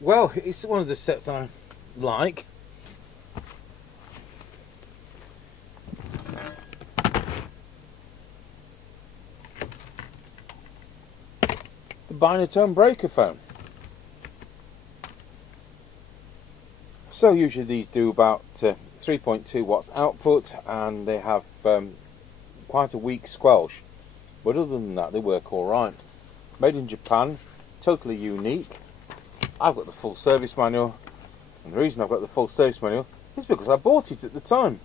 Well, it's one of the sets I like. The Binatone Breakerphone. So usually these do about 3.2 watts output, and they have quite a weak squelch, but other than that they work alright. Made in Japan, totally unique. I've got the full service manual, and the reason I've got the full service manual is because I bought it at the time.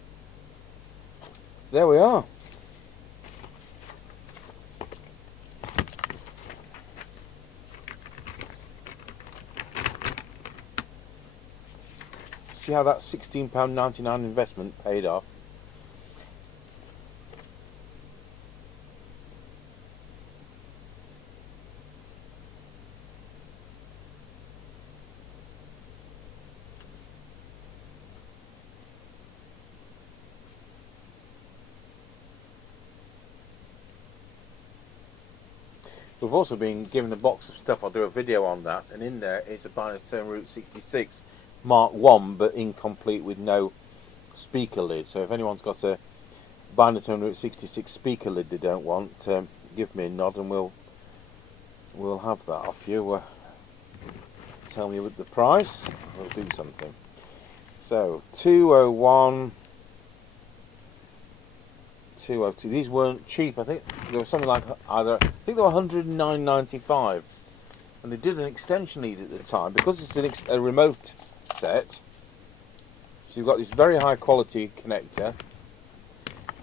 There we are. See how that £16.99 investment paid off? We've also been given a box of stuff. I'll do a video on that, and in there is a Binatone Route 66 Mark 1, but incomplete with no speaker lid. So if anyone's got a Binatone Route 66 speaker lid they don't want, give me a nod and we'll have that off you. Tell me with the price, we'll do something. So 201, 202. These weren't cheap. I think they were something like I think they were $109.95, and they did an extension lead at the time because it's a remote set. So you've got this very high quality connector,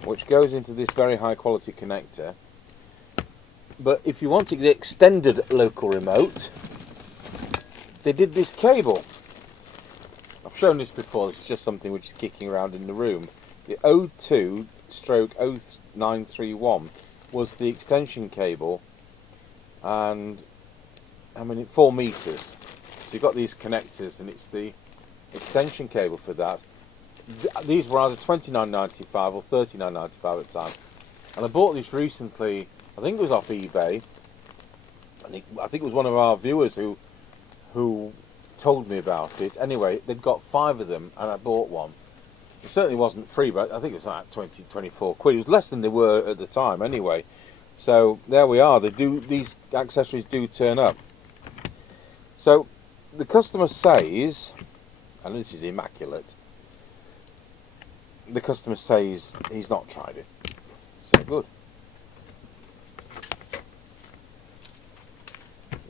which goes into this very high quality connector. But if you wanted the extended local remote, they did this cable. I've shown this before. It's just something which is kicking around in the room. The 02/0931 was the extension cable, and I mean 4 meters. So you've got these connectors, and it's the extension cable for that. These were either $29.95 or $39.95 at the time, and I bought this recently. I think it was off eBay. I think it was one of our viewers who told me about it. Anyway, they'd got 5 of them, and I bought one. It certainly wasn't free, but I think it was like 24 quid. It was less than they were at the time anyway. So there we are. These accessories do turn up. So the customer says, and this is immaculate, the customer says he's not tried it. So good.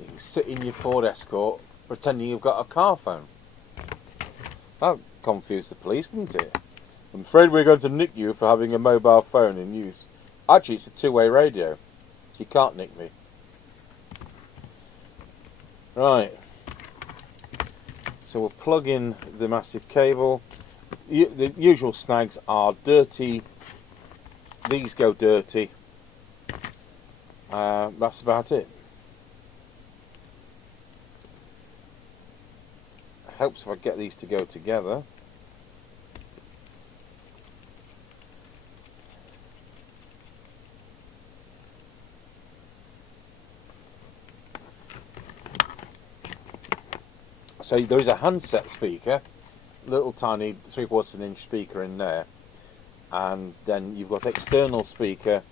You can sit in your Ford Escort pretending you've got a car phone. That would confuse the police, wouldn't it? I'm afraid we're going to nick you for having a mobile phone in use. Actually, it's a 2-way radio, so you can't nick me. Right. So we'll plug in the massive cable. The usual snags are dirty. These go dirty. That's about it. Helps if I get these to go together. So there is a handset speaker, little tiny 3/4 inch speaker in there, and then you've got external speaker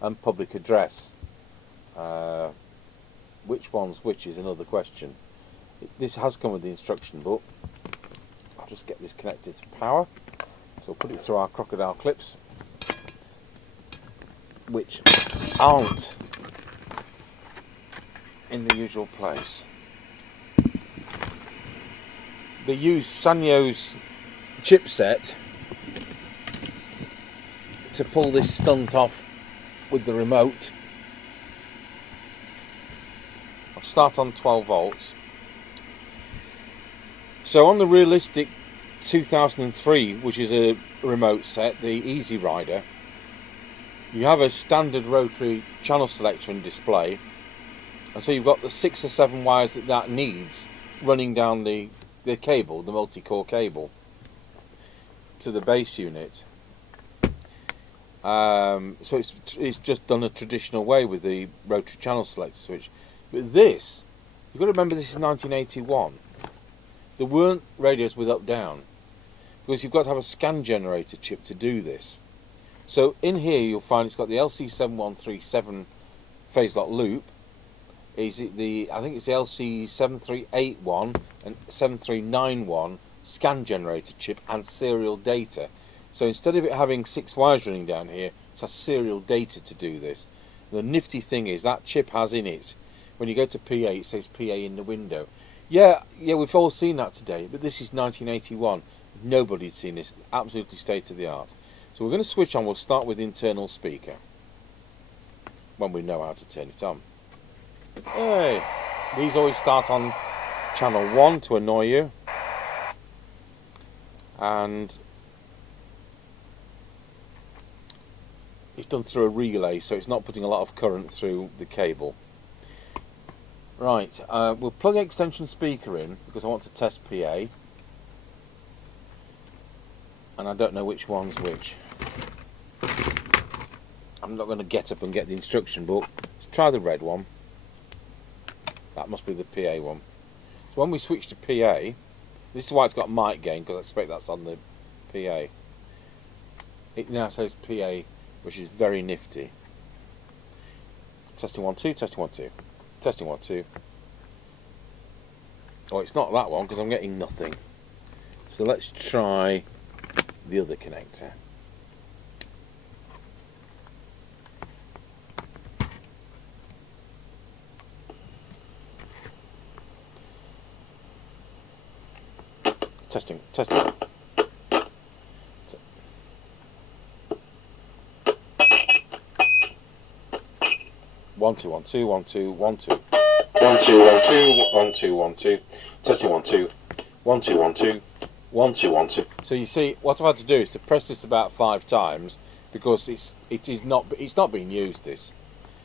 and public address. Which one's which is another question. This has come with the instruction book. I'll just get this connected to power. So we'll put it through our crocodile clips, which aren't in the usual place. They use Sanyo's chipset to pull this stunt off with the remote. I'll start on 12 volts. So on the realistic 2003, which is a remote set, the Easy Rider, you have a standard rotary channel selector and display, and so you've got the 6 or 7 wires that needs running down the cable, the multi-core cable, to the base unit. So it's just done a traditional way with the rotary channel selector switch. But this, you've got to remember, this is 1981. there weren't radios with up down, because you've got to have a scan generator chip to do this. So in here you'll find it's got the LC7137 phase lock loop. I think it's the LC7381 and 7391 scan generator chip and serial data. So instead of it having 6 wires running down here, it has serial data to do this. The nifty thing is that chip has in it, when you go to PA, it says PA in the window. Yeah, we've all seen that today, but this is 1981. Nobody'd seen this. Absolutely state of the art. So we're going to switch on. We'll start with the internal speaker when we know how to turn it on. Hey, these always start on channel 1 to annoy you, and it's done through a relay, so it's not putting a lot of current through the cable. Right, we'll plug an extension speaker in because I want to test PA, and I don't know which one's which. I'm not going to get up and get the instruction book. Let's try the red one. That must be the PA one. So when we switch to PA, this is why it's got mic gain, because I expect that's on the PA. It now says PA, which is very nifty. Testing 1 2, testing 1 2, testing 1 2. Oh, it's not that one because I'm getting nothing. So let's try the other connector. Testing, testing. 1 2 1 2 1 2 1 2 1 2 1 2 1 2 1 2 testing 1 2 1 2 1 2 1 2 1 2. So you see, what I've had to do is to press this about 5 times because it's not being used, this.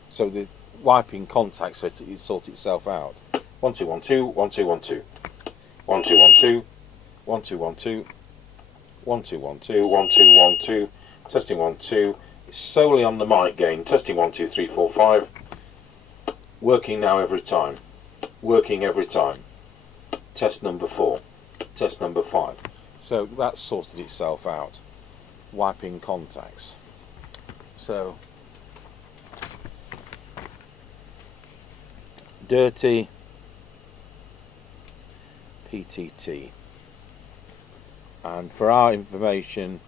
So the wiping contact, so it sorts itself out. 1 2 1 2 1 2 1 2 1 2 1 2 1 2 1 2 1 2 1 2 1 2 1 2 testing 1 2. It's solely on the mic gain. Testing 1 2 3 4 5. Working now every time. Working every time. Test number 4. Test number 5. So that's sorted itself out. Wiping contacts. So dirty PTT. And for our information,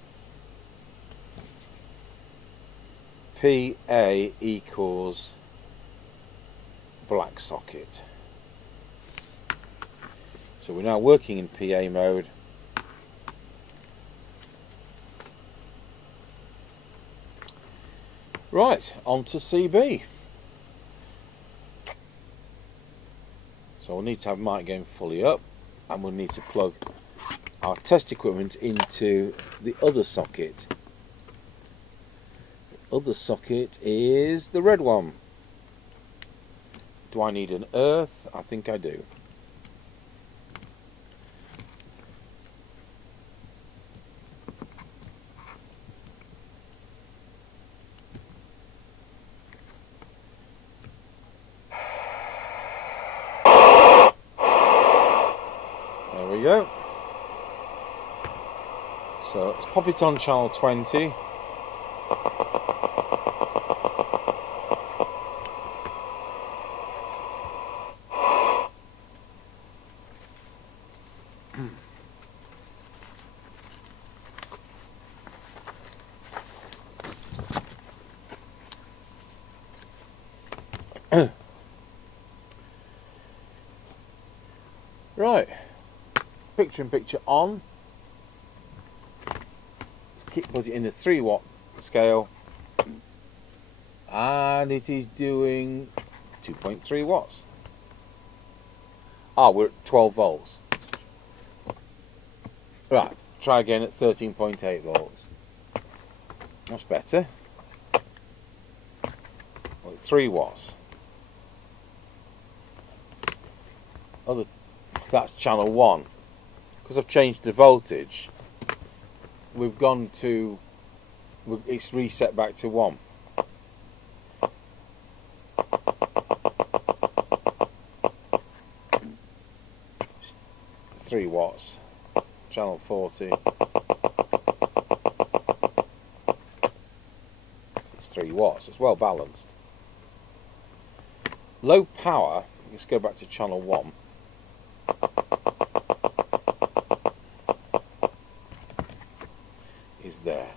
PA equals black socket. So we're now working in PA mode. Right, on to CB. So we'll need to have mic gain fully up, and we'll need to plug our test equipment into the other socket. The other socket is the red one. Do I need an earth? I think I do. There we go. So let's pop it on channel 20. Right, picture in picture on. Put it in the 3 watt scale, and it is doing 2.3 watts. We're at 12 volts. Right, try again at 13.8 volts. That's better. 3 watts. That's channel 1. Because I've changed the voltage, we've gone to, it's reset back to 1. 3 watts. Channel 40. It's 3 watts. It's well balanced. Low power. Let's go back to channel 1. Is there.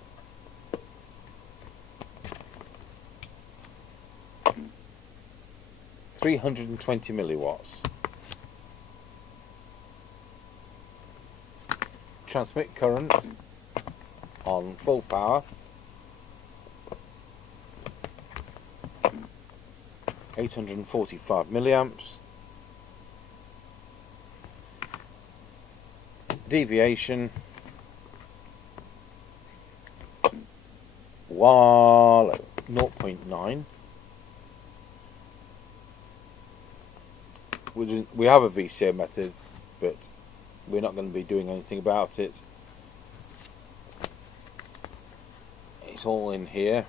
$320 milliwatts. Transmit current on full power. 845 milliamps. Deviation 0.9. We have a VCO method, but we're not going to be doing anything about it. It's all in here.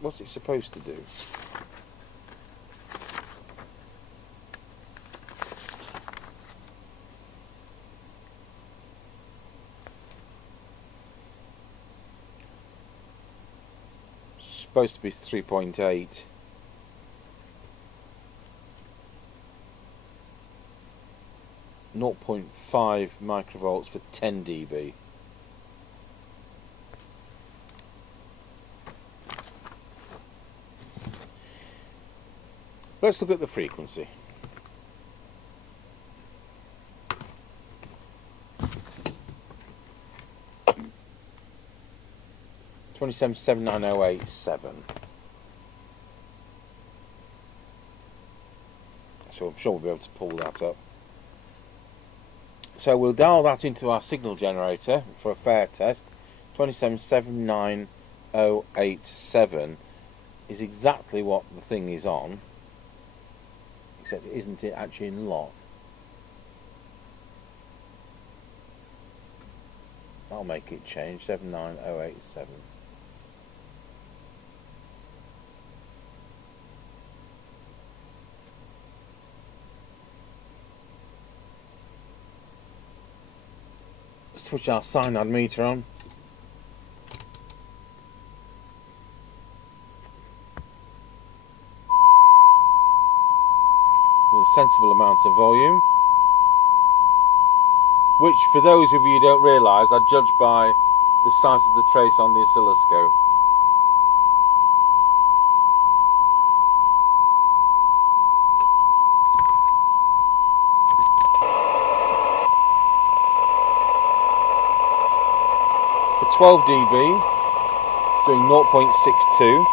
What's it supposed to do? Supposed to be 3.8. .5 microvolts for 10 dB. Let's look at the frequency. $27,790,87. So I'm sure we'll be able to pull that up. So we'll dial that into our signal generator for a fair test. 27,790,87 is exactly what the thing is on, except it isn't it actually in lock. I'll make it change. 79087. Switch our SINAD meter on. With a sensible amount of volume, which for those of you who don't realise, I judge by the size of the trace on the oscilloscope. For 12 dB, it's doing 0.62.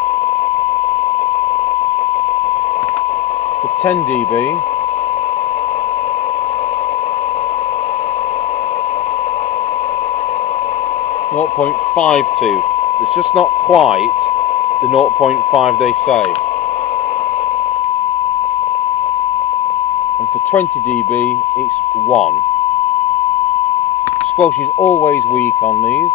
For 10 dB, .52. It's just not quite the 0.5 they say. And for 20 dB, it's 1. Squelch is always weak on these.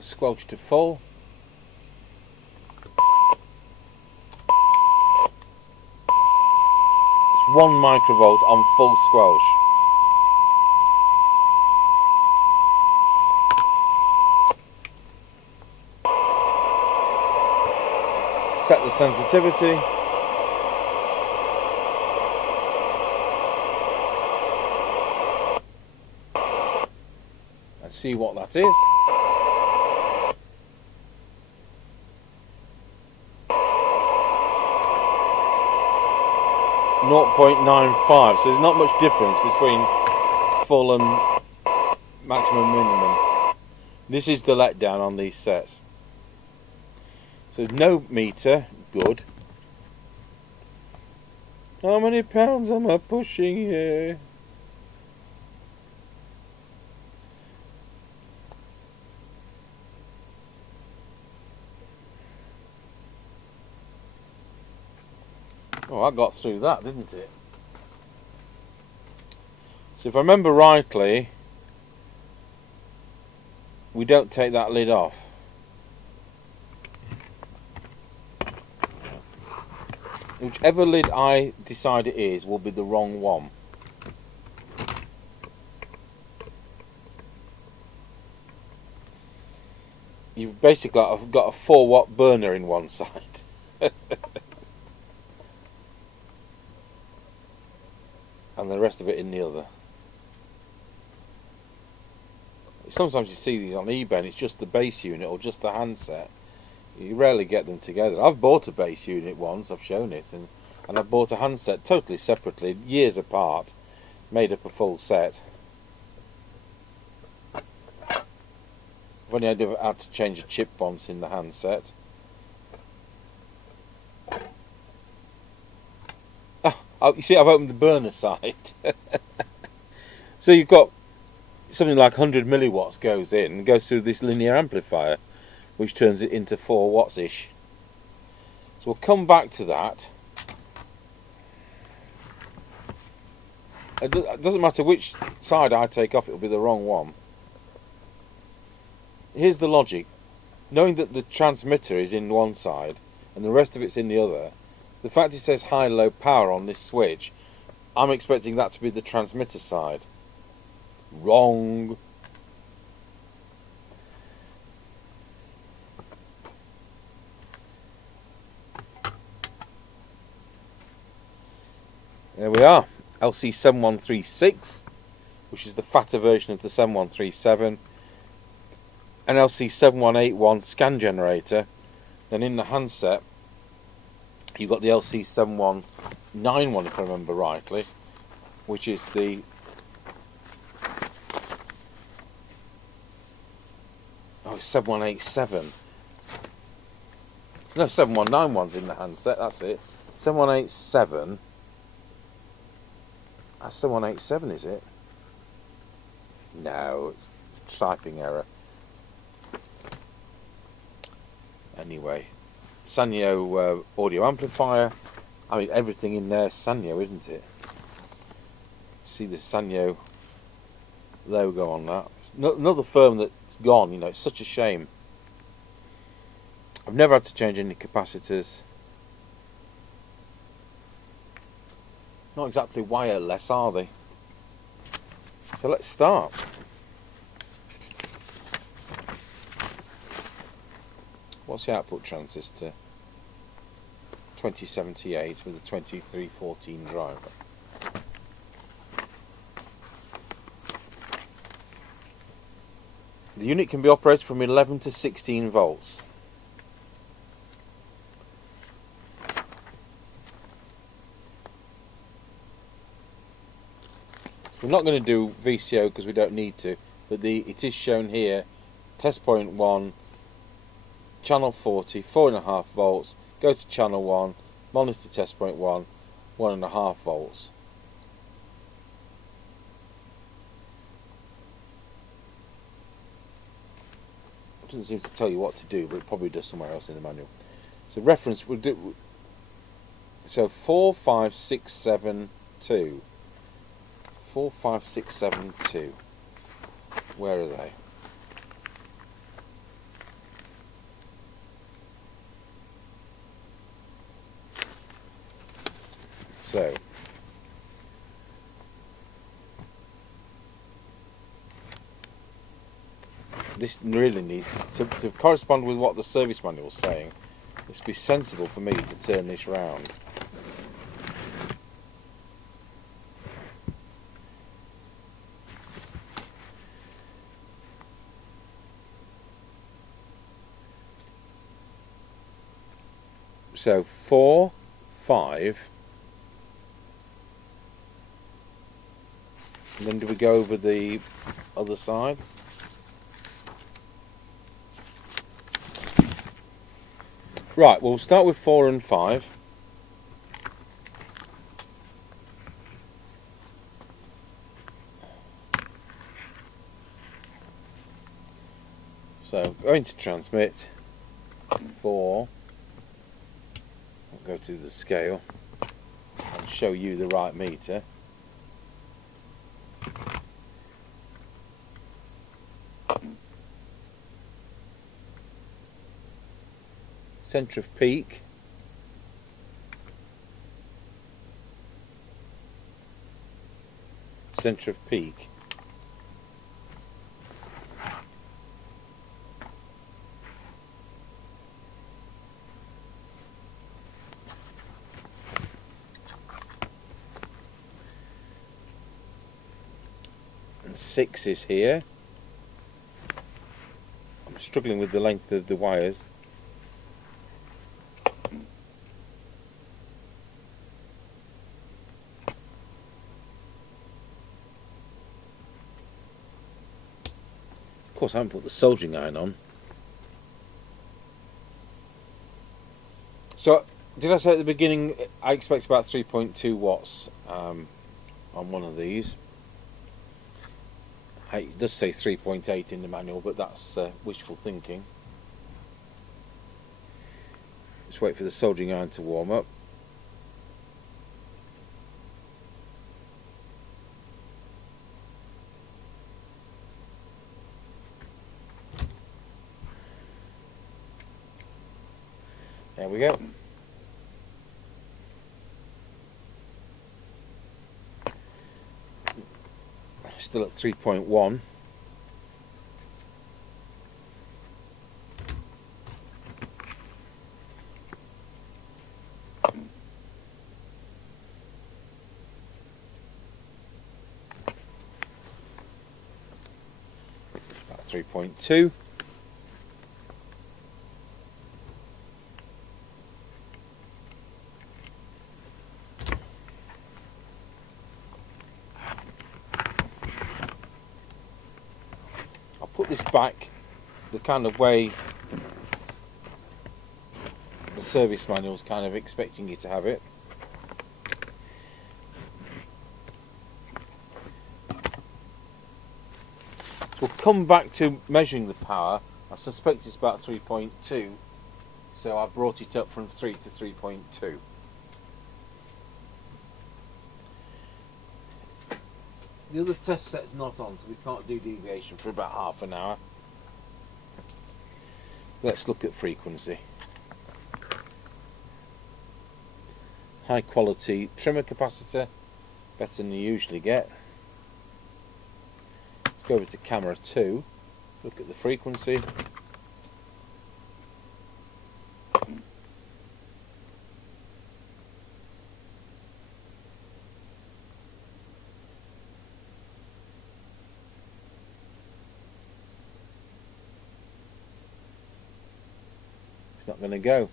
Squelch to full. It's 1 microvolt on full squelch. Set the sensitivity. And see what that is. .95. So there's not much difference between full and maximum minimum. This is the letdown on these sets. So no meter, good. How many pounds am I pushing here? Oh, I got through that, didn't it? So if I remember rightly, we don't take that lid off. Whichever lid I decide it is will be the wrong one. You've basically got a 4-watt burner in one side. And the rest of it in the other. Sometimes you see these on eBay and it's just the base unit or just the handset. You rarely get them together. I've bought a base unit once, I've shown it, and I've bought a handset totally separately, years apart, made up a full set. I've only had to change a chip once in the handset. You see, I've opened the burner side. So you've got something like 100 milliwatts goes in and goes through this linear amplifier, which turns it into 4 watts-ish. So we'll come back to that. It doesn't matter which side I take off, it'll be the wrong one. Here's the logic. Knowing that the transmitter is in one side and the rest of it's in the other, the fact it says high-low power on this switch, I'm expecting that to be the transmitter side. Wrong. There we are. LC7136, which is the fatter version of the 7137. An LC7181 scan generator. Then in the handset, you've got the LC7191, if I remember rightly, which is the Oh, 7187. No, 7191's in the handset, that's it. 7187. That's 7187, is it? No, it's typing error. Anyway, Sanyo audio amplifier. I mean, everything in there is Sanyo, isn't it? See the Sanyo logo on that. Another firm that's gone, you know, it's such a shame. I've never had to change any capacitors. Not exactly wireless, are they? So let's start. What's the output transistor? 2078 with a 2314 driver. The unit can be operated from 11 to 16 volts. We're not going to do VCO because we don't need to, but it is shown here, test point 1, channel 40, 4.5 volts, go to channel 1, monitor test point 1, 1.5 volts. It doesn't seem to tell you what to do, but it probably does somewhere else in the manual. So reference, we'll do, so 45672. 45672. Where are they? So this really needs to correspond with what the service manual is saying. It's be sensible for me to turn this round. So 4, 5, and then do we go over the other side? Right, we'll start with 4 and 5. So going to transmit 4. Go to the scale and show you the right meter. centre of peak, centre of peak. And 6 is here. I'm struggling with the length of the wires. Of course I haven't put the soldering iron on. So, did I say at the beginning I expect about 3.2 watts on one of these? It does say 3.8 in the manual, but that's wishful thinking. Just wait for the soldering iron to warm up. There we go. Still at 3.1. About 3.2. Put this back the kind of way the service manual is kind of expecting you to have it. So we'll come back to measuring the power. I suspect it's about 3.2, so I brought it up from 3 to 3.2. The other test set's not on, so we can't do deviation for about half an hour. Let's look at frequency. High quality trimmer capacitor, better than you usually get. Let's go over to camera 2, look at the frequency. Not going to go.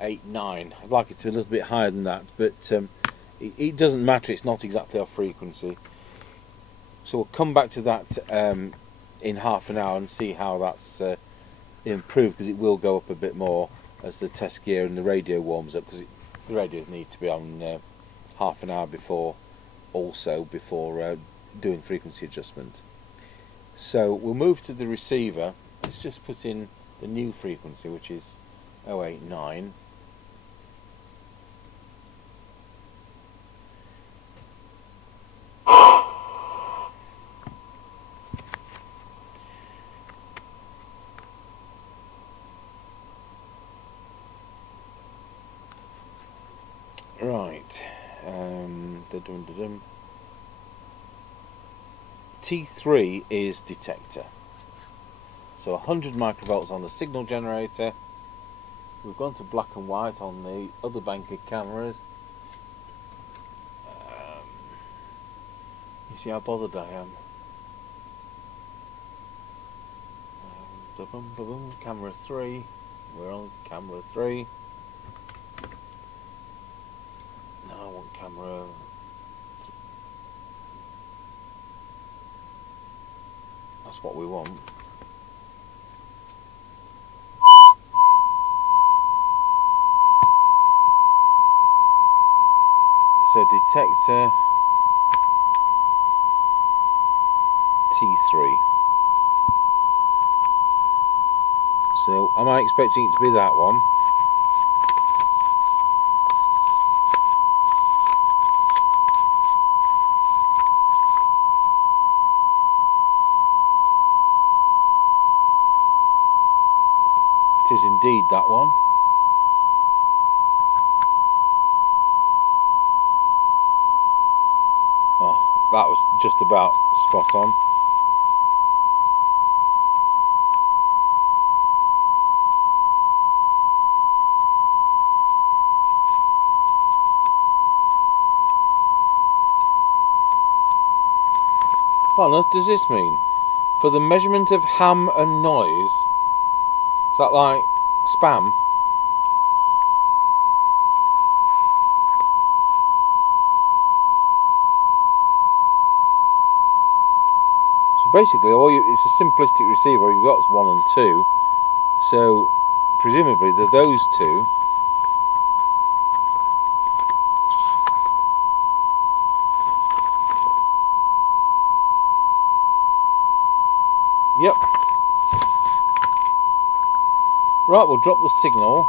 Eight, 9. I'd like it to be a little bit higher than that, but it doesn't matter. It's not exactly our frequency. So we'll come back to that in half an hour and see how that's improved, because it will go up a bit more as the test gear and the radio warms up, because the radios need to be on half an hour before doing frequency adjustment. So we'll move to the receiver. Let's just put in the new frequency, which is 089. Right, T3 is detector. So 100 microvolts on the signal generator. We've gone to black and white on the other banker cameras. You see how bothered I am. Camera 3. We're on camera 3. No, I want camera. That's what we want. So detector T3. So am I expecting it to be that one? It is indeed that one. Oh, that was just about spot on. What on earth does this mean? For the measurement of ham and noise. Is that like spam? So basically, it's a simplistic receiver. You've got 1 and 2. So presumably they're those two. Yep. Right, we'll drop the signal.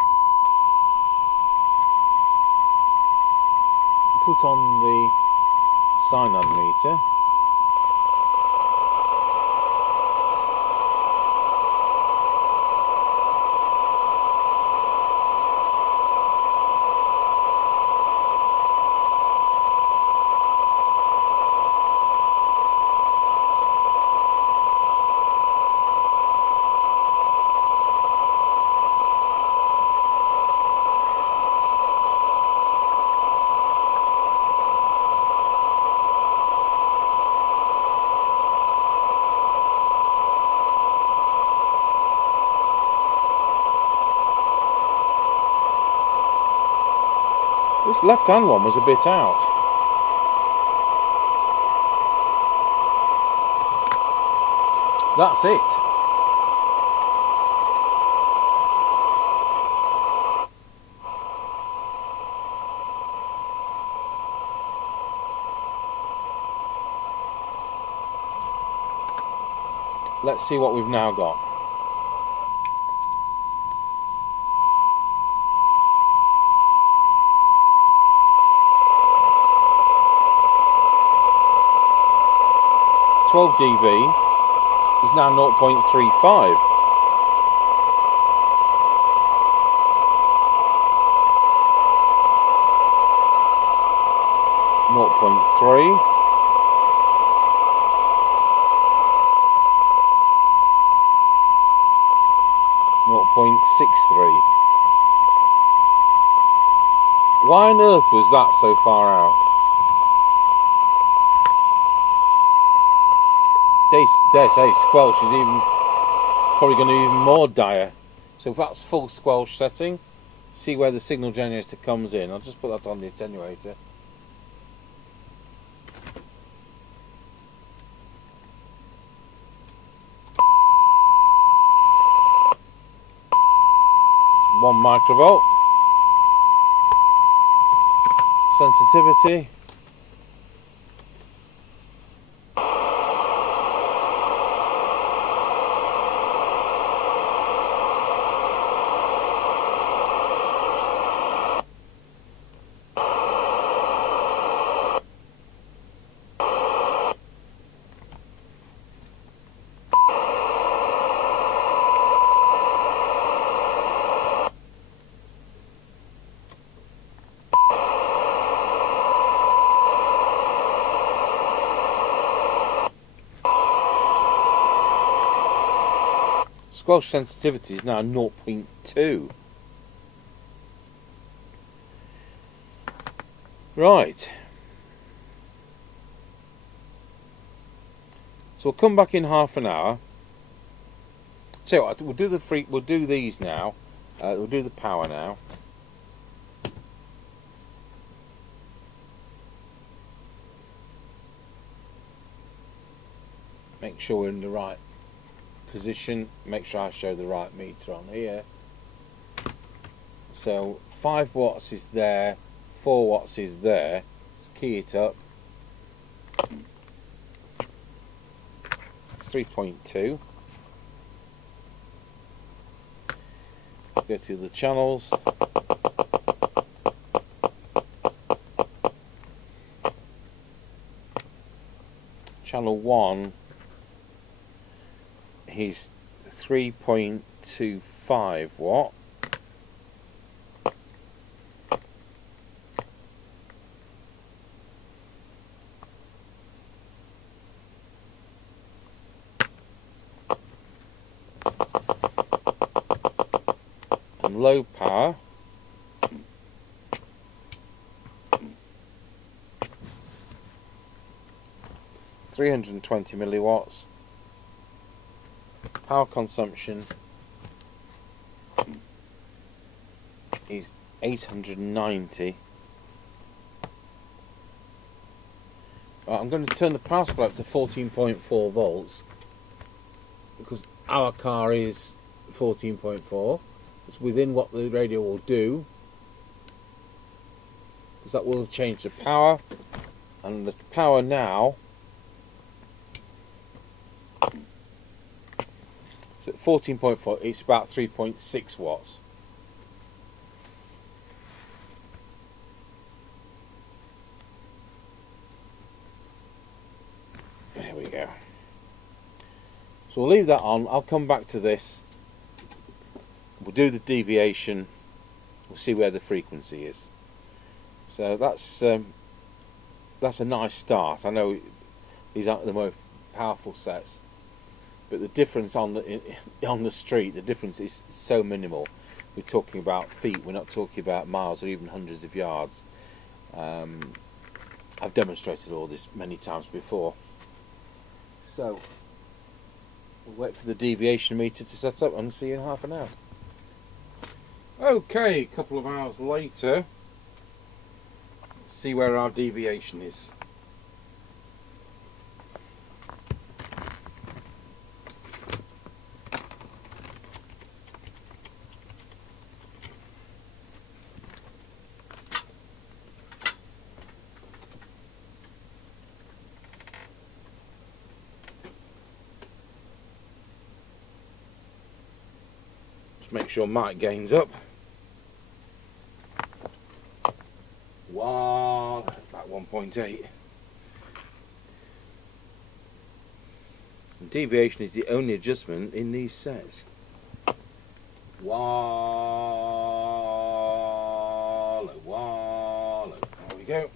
Put on the SINAD meter. This left-hand one was a bit out. That's it. Let's see what we've now got. .12 dB is now 0.35. .3. .63. Why on earth was that so far out? Dare say squelch is even probably going to be even more dire. So if that's full squelch setting, see where the signal generator comes in. I'll just put that on the attenuator. One microvolt. Sensitivity. Squelch sensitivity is now 0.2. Right. So we'll come back in half an hour. So what, we'll do these now. We'll do the power now. Make sure we're in the right position. Make sure I show the right meter on here. So 5 watts is there, 4 watts is there. Let's key it up. It's 3.2. go to the channels. Channel 1 is 3.25 watt. And low power (320 milliwatts). Power consumption is 890. I'm going to turn the power supply up to 14.4 volts because our car is 14.4. It's within what the radio will do, because that will change the power, and the power now is at 14.4. It's about 3.6 watts. There we go. So we'll leave that on. I'll come back to this. We'll do the deviation. We'll see where the frequency is. So that's a nice start. I know these aren't the most powerful sets, but the difference on the street, the difference is so minimal. We're talking about feet. We're not talking about miles or even hundreds of yards. I've demonstrated all this many times before. So we'll wait for the deviation meter to set up and see you in half an hour. Okay, a couple of hours later, let's see where our deviation is. Just make sure mic gain's up. About 1.8. Deviation is the only adjustment in these sets. Wallow. There we go.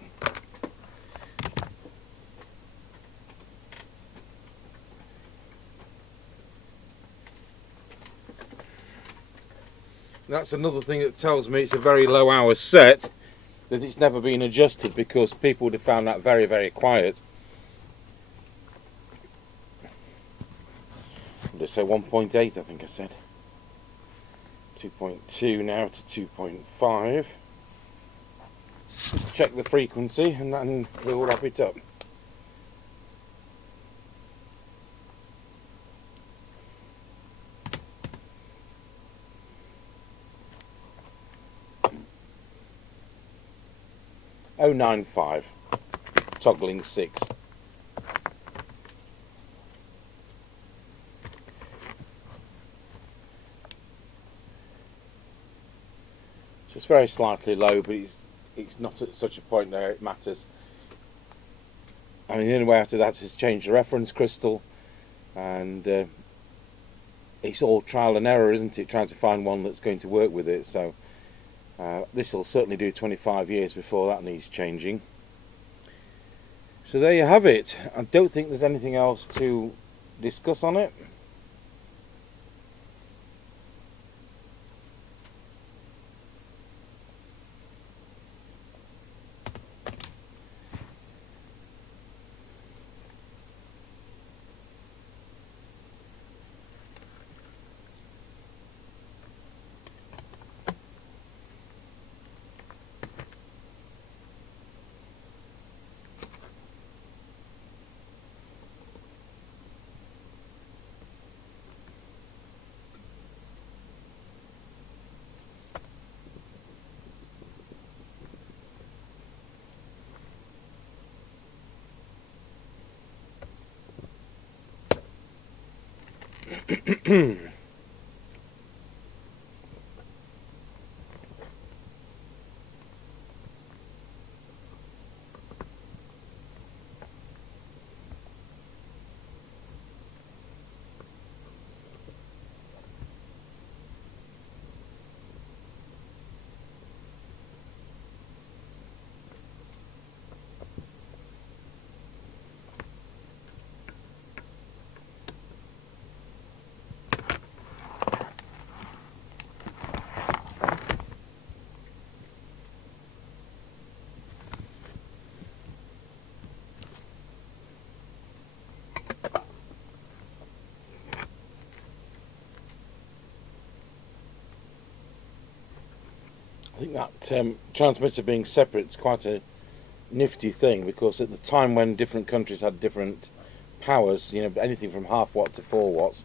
That's another thing that tells me it's a very low hour set, that it's never been adjusted, because people would have found that very, very quiet. I'll just say 1.8, I think I said. 2.2 now to 2.5. Just check the frequency and then we'll wrap it up. Oh, 95, toggling 6. So it's very slightly low, but it's not at such a point there it matters. I mean, the only way out of that is change the reference crystal, and it's all trial and error, isn't it, trying to find one that's going to work with it. So this will certainly do 25 years before that needs changing. So there you have it. I don't think there's anything else to discuss on it. think that transmitter being separate is quite a nifty thing, because at the time when different countries had different powers, you know, anything from half watt to 4 watts,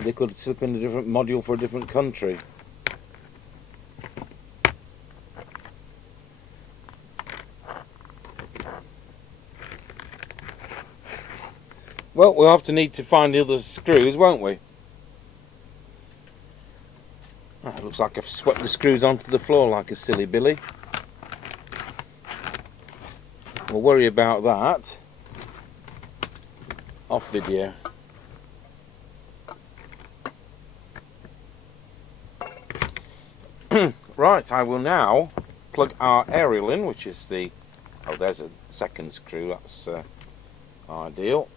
they could slip in a different module for a different country. Well, we'll have to need to find the other screws, won't we? Oh, it looks like I've swept the screws onto the floor like a silly Billy. We'll worry about that off video. Right, I will now plug our aerial in, which is the... oh, there's a second screw, that's ideal.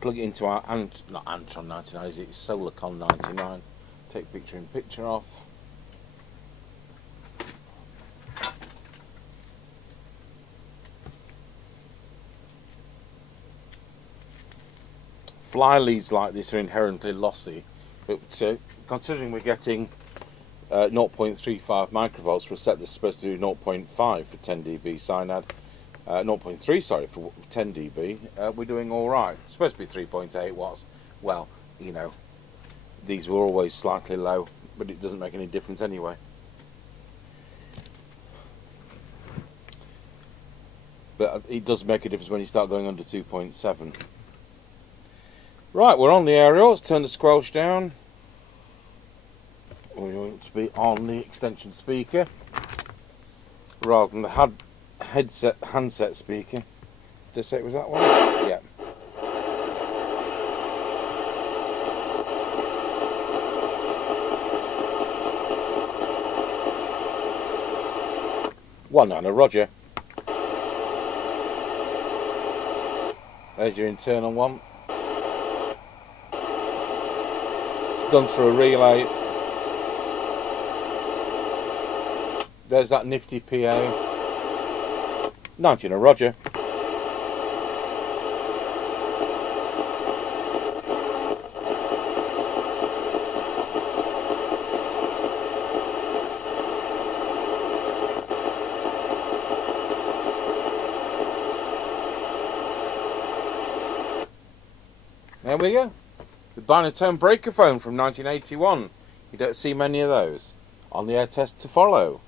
Plug it into our not Antron 99, is it? It's Solarcon 99. Take picture in picture off. Fly leads like this are inherently lossy, but considering we're getting 0.35 microvolts for a set that's supposed to do 0.5 for 10 dB SINAD, 0.3 sorry for 10 dB, we're doing all right. It's supposed to be 3.8 watts. Well, you know, these were always slightly low, but it doesn't make any difference anyway. But it does make a difference when you start going under 2.7. Right, we're on the aerial. Let's turn the squelch down. We want to be on the extension speaker rather than the handset speaker. Did I say it was that one? Yeah. One and a Roger. There's your internal one. It's done through a relay. There's that nifty PA. 90 and a Roger. There we go. The Binatone Breakerphone from 1981. You don't see many of those. On the air test to follow.